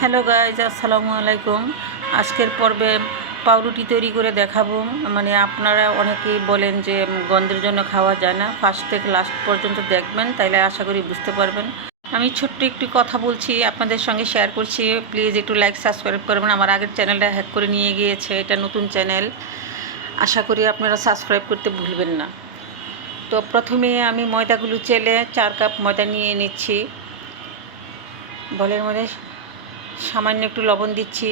Hello guys আসসালামু আলাইকুম। আজকের পর্বে পাউরুটি তৈরি করে দেখাবো। মানে আপনারা অনেকেই বলেন যে গন্ধের জন্য খাওয়া যায় না। ফার্স্ট থেকে লাস্ট পর্যন্ত দেখবেন, তাইলে আশা করি বুঝতে পারবেন। আমি ছোট্ট একটু কথা বলছি, আপনাদের সঙ্গে শেয়ার করছি। প্লিজ একটু লাইক সাবস্ক্রাইব করবেন। আমার আগের চ্যানেলটা হ্যাক করে নিয়ে গিয়েছে, এটা নতুন চ্যানেল আশা করি আপনারা সাবস্ক্রাইব করতে ভুলবেন না। তো প্রথমে আমি ময়দাগুলো চেলে চার কাপ ময়দা নিয়ে নিচ্ছি। বলের মধ্যে সামান্য একটু লবণ দিচ্ছি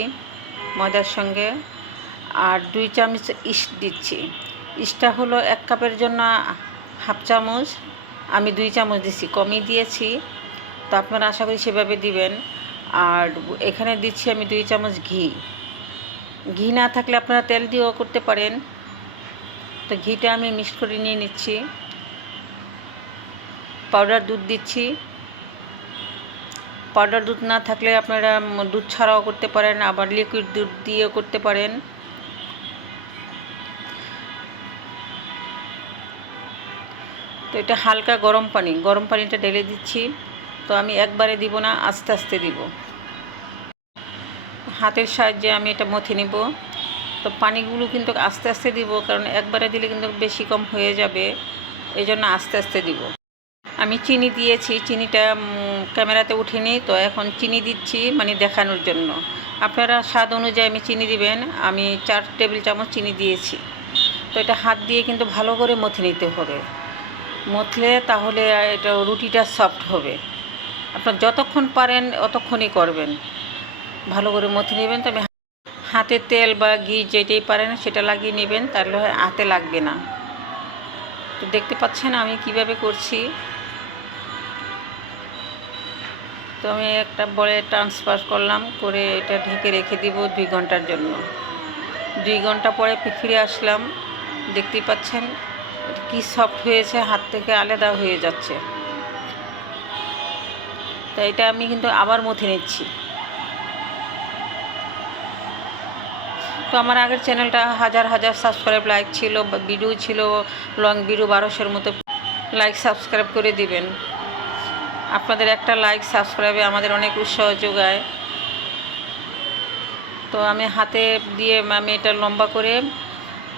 ময়দার সঙ্গে আর দুই চামচ ইস্ট দিচ্ছি। ইস্টটা হলো এক কাপের জন্য হাফ চামচ। আমি দুই চামচ দিচ্ছি কমই দিয়েছি। তো আপনারা আশা করি সেভাবে দিবেন। আর এখানে দিচ্ছি আমি দুই চামচ ঘি। ঘি না থাকলে আপনারা তেল দিয়েও করতে পারেন। তো ঘিটা আমি মিক্স করে নিয়ে নিচ্ছি। পাউডার দুধ দিচ্ছি। পাউডার দুধ না থাকলে আপনারা দুধ ছাড়াও করতে পারেন, আবার লিকুইড দুধ দিয়েও করতে পারেন। তো এটা হালকা গরম পানি, গরম পানিটা ঢেলে দিচ্ছি। তো আমি একবারে দিব না, আস্তে আস্তে দিব। হাতের সাহায্যে আমি এটা মথে নিব। তো পানিগুলো কিন্তু আস্তে আস্তে দিব, কারণ একবারে দিলে কিন্তু বেশি কম হয়ে যাবে। এই জন্য আস্তে আস্তে দিব। আমি চিনি দিয়েছি, চিনিটা ক্যামেরাতে উঠেনি, তো এখন চিনি দিচ্ছি মানে দেখানোর জন্য। আপনারা স্বাদ অনুযায়ী আমি চিনি দিবেন, আমি চার টেবিল চামচ চিনি দিয়েছি। তো এটা হাত দিয়ে কিন্তু ভালো করে মথে নিতে হবে। মথলে তাহলে এটা রুটিটা সফট হবে। আপনার যতক্ষণ পারেন অতক্ষণই করবেন। ভালো করে মথে নেবেন, তবে হাতে তেল বা ঘি যেটাই পারেন সেটা লাগিয়ে নেবেন, তাহলে হাতে লাগবে না। তো দেখতে পাচ্ছেন আমি কীভাবে করছি? তো আমি একটা বলে ট্রান্সফার করলাম, করে এটা ঢেকে রেখে দিব দুই ঘণ্টার জন্য। দুই ঘণ্টা পরে ফিরে আসলাম, দেখতেই পাচ্ছেন কি সফট হয়েছে, হাত থেকে আলাদা হয়ে যাচ্ছে। তো এটা আমি কিন্তু আবার মথে নিচ্ছি। তো আমার আগের চ্যানেলটা হাজার হাজার সাবস্ক্রাইব লাইক ছিল ভিডিও ছিল লং ভিডিও বারোশোর মতো লাইক সাবস্ক্রাইব করে দিবেন। আপনাদের একটা লাইক সাবস্ক্রাইবে আমাদের অনেক উৎসাহ যোগায়। তো আমি হাতে দিয়ে আমি এটা লম্বা করে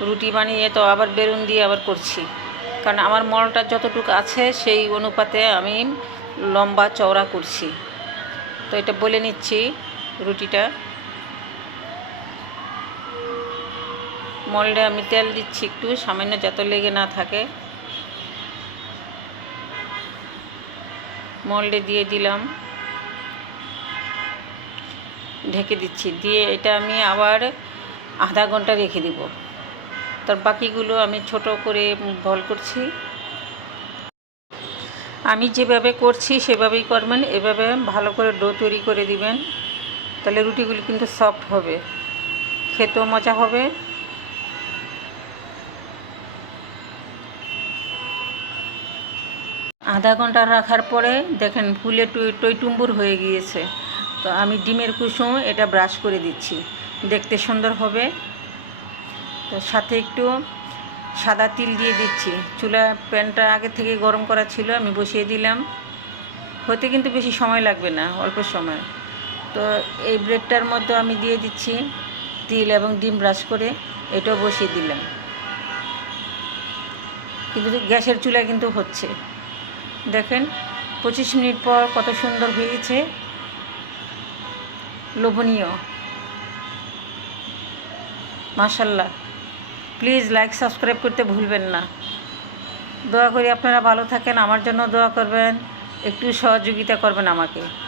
রুটি বানিয়ে তো আবার বেলুন দিয়ে আবার করছি। কারণ আমার মলটা যতটুকু আছে সেই অনুপাতে আমি লম্বা চওড়া করছি। তো এটা বলে নিচ্ছি রুটিটা। মলডে আমি তেল দিচ্ছি একটু, সামান্য যত লেগে না থাকে। মল্ডে দিয়ে দিলাম। ঢেকে দিচ্ছি। দিয়ে এটা আমি আবার আধা ঘণ্টা রেখে দিব। তার বাকিগুলো আমি ছোট করে বল করছি। আমি যেভাবে করছি সেভাবেই করবেন। এভাবে ভালো করে ডো তৈরি করে দিবেন। তাহলে রুটিগুলি কিন্তু সফট হবে। খেতেও মজা হবে। আধা ঘণ্টা রাখার পরে দেখেন ফুলে টইটুম্বুর হয়ে গিয়েছে। তো আমি ডিমের কুসুম এটা ব্রাশ করে দিচ্ছি। দেখতে সুন্দর হবে। তো সাথে একটু সাদা তিল দিয়ে দিচ্ছি। চুলা প্যানটা আগে থেকে গরম করা ছিল, আমি বসিয়ে দিলাম। হতে কিন্তু বেশি সময় লাগবে না, অল্প সময়। তো এই ব্রেডটার মধ্যে আমি দিয়ে দিচ্ছি তিল এবং ডিম ব্রাশ করে, এটাও বসিয়ে দিলাম। কিন্তু গ্যাসের চুলায় কিন্তু হচ্ছে। দেখেন, পঁচিশ মিনিট পর কত সুন্দর হয়েছে। লোভনীয়। মাশাল্লাহ। প্লিজ লাইক, সাবস্ক্রাইব করতে ভুলবেন না। দোয়া করি আপনারা ভালো থাকেন, আমার জন্য দোয়া করবেন, একটু সহযোগিতা করবেন আমাকে।